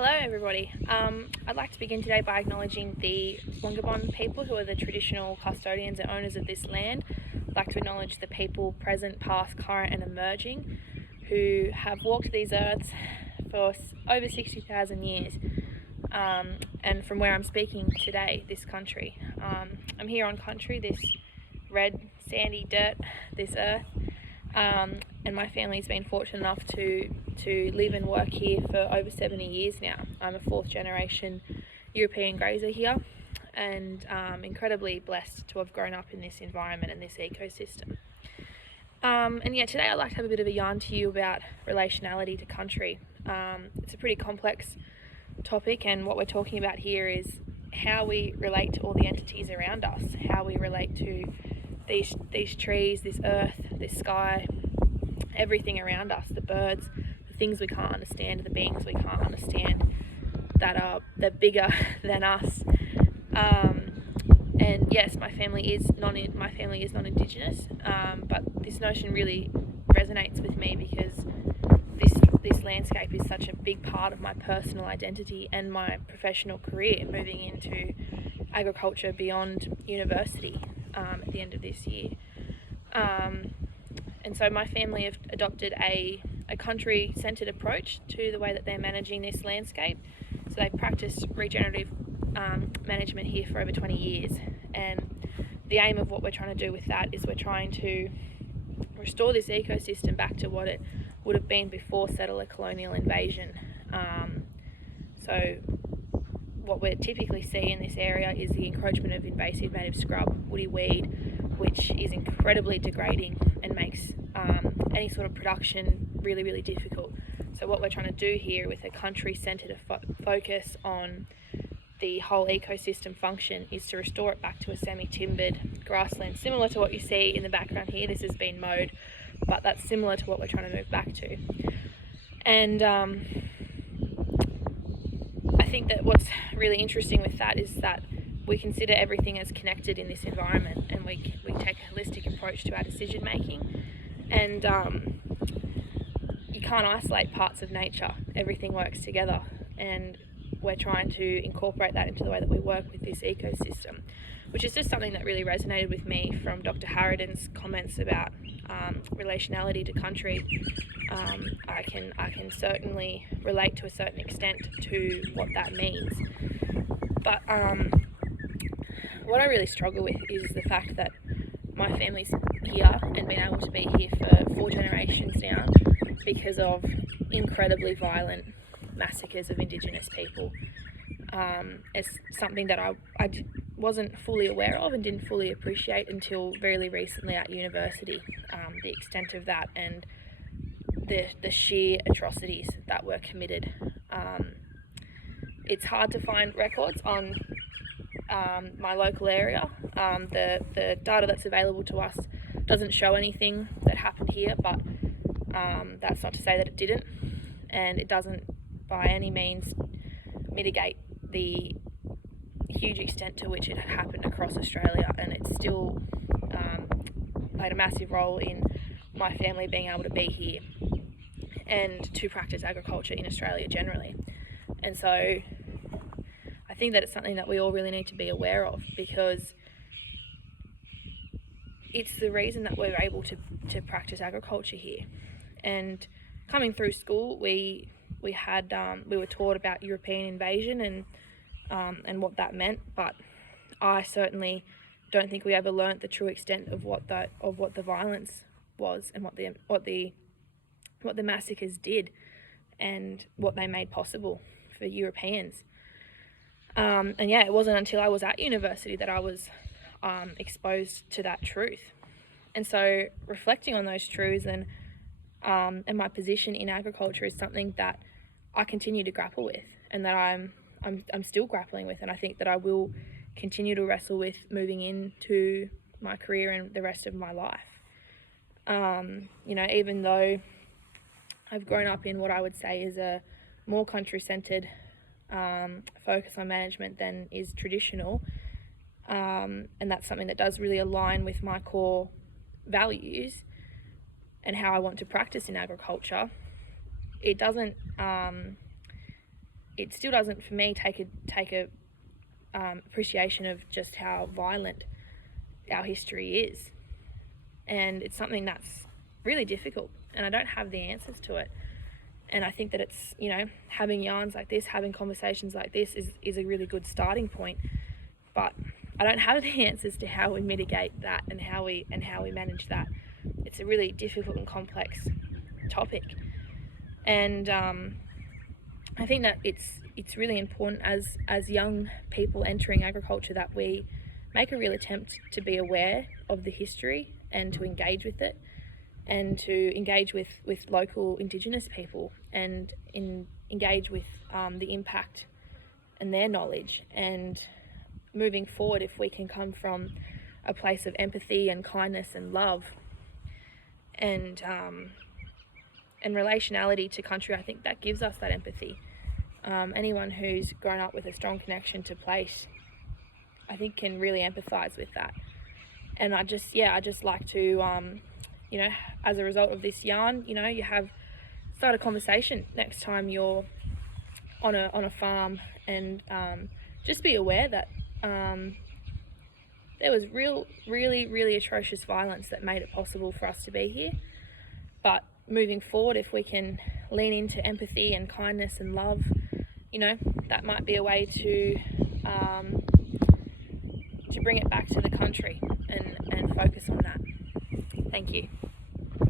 Hello everybody. I'd like to begin today by acknowledging the Wongabon people who are the traditional custodians and owners of this land. I'd like to acknowledge the people present, past, current and emerging who have walked these earths for over 60,000 years. And from where I'm speaking today, this country. I'm here on country, this red sandy dirt, this earth. And my family's been fortunate enough to live and work here for over 70 years now. I'm a fourth generation European grazer here, and incredibly blessed to have grown up in this environment and this ecosystem. Today I'd like to have a bit of a yarn to you about relationality to country. It's a pretty complex topic, and what we're talking about here is how we relate to all the entities around us, how we relate to these trees, this earth, this sky, everything around us, the birds, the things we can't understand, the beings we can't understand that bigger than us. And yes, my family is non-Indigenous, but this notion really resonates with me because this landscape is such a big part of my personal identity and my professional career, moving into agriculture beyond university at the end of this year. And so my family have adopted a country-centred approach to the way that they're managing this landscape. So they've practiced regenerative management here for over 20 years. And the aim of what we're trying to do with that is we're trying to restore this ecosystem back to what it would have been before settler colonial invasion. So what we typically see in this area is the encroachment of invasive native scrub, woody weed, which is incredibly degrading and makes any sort of production really, really difficult. So what we're trying to do here with a country-centred focus on the whole ecosystem function is to restore it back to a semi-timbered grassland, similar to what you see in the background here. This has been mowed, but that's similar to what we're trying to move back to. And I think that what's really interesting with that is that we consider everything as connected in this environment, and we take a holistic approach to our decision making. And you can't isolate parts of nature. Everything works together, and we're trying to incorporate that into the way that we work with this ecosystem, which is just something that really resonated with me from Dr. Harridan's comments about relationality to country. I can certainly relate to a certain extent to what that means. But what I really struggle with is the fact that my family's here and been able to be here for 4 generations now because of incredibly violent massacres of Indigenous people. It's something that I wasn't fully aware of and didn't fully appreciate until very recently at university, the extent of that and the sheer atrocities that were committed. It's hard to find records on my local area. The data that's available to us doesn't show anything that happened here, but that's not to say that it didn't, and it doesn't by any means mitigate the huge extent to which it happened across Australia, and it still played a massive role in my family being able to be here and to practice agriculture in Australia generally. And so I think that it's something that we all really need to be aware of, because it's the reason that we're able to practice agriculture here. And coming through school, we were taught about European invasion and what that meant, but I certainly don't think we ever learnt the true extent of what the violence was and what the massacres did and what they made possible for Europeans. It wasn't until I was at university that I was exposed to that truth. And so reflecting on those truths and my position in agriculture is something that I continue to grapple with, and that I'm still grappling with, and I think that I will continue to wrestle with moving into my career and the rest of my life. Even though I've grown up in what I would say is a more country-centred focus on management than is traditional, and that's something that does really align with my core values and how I want to practice in agriculture. It doesn't it still doesn't, for me, take a appreciation of just how violent our history is. And it's something that's really difficult, and I don't have the answers to it. And I think that it's, having yarns like this, having conversations like this is a really good starting point. But I don't have the answers to how we mitigate that and how we manage that. It's a really difficult and complex topic. And I think that it's really important as young people entering agriculture that we make a real attempt to be aware of the history and to engage with it, and to engage with local Indigenous people, and engage with the impact and their knowledge. And moving forward, if we can come from a place of empathy and kindness and love and relationality to country, I think that gives us that empathy. Anyone who's grown up with a strong connection to place, I think, can really empathise with that. And I just like to, as a result of this yarn, you start a conversation next time you're on a farm, and just be aware that there was really atrocious violence that made it possible for us to be here. But moving forward, if we can lean into empathy and kindness and love, that might be a way to bring it back to the country and focus on that. Thank you.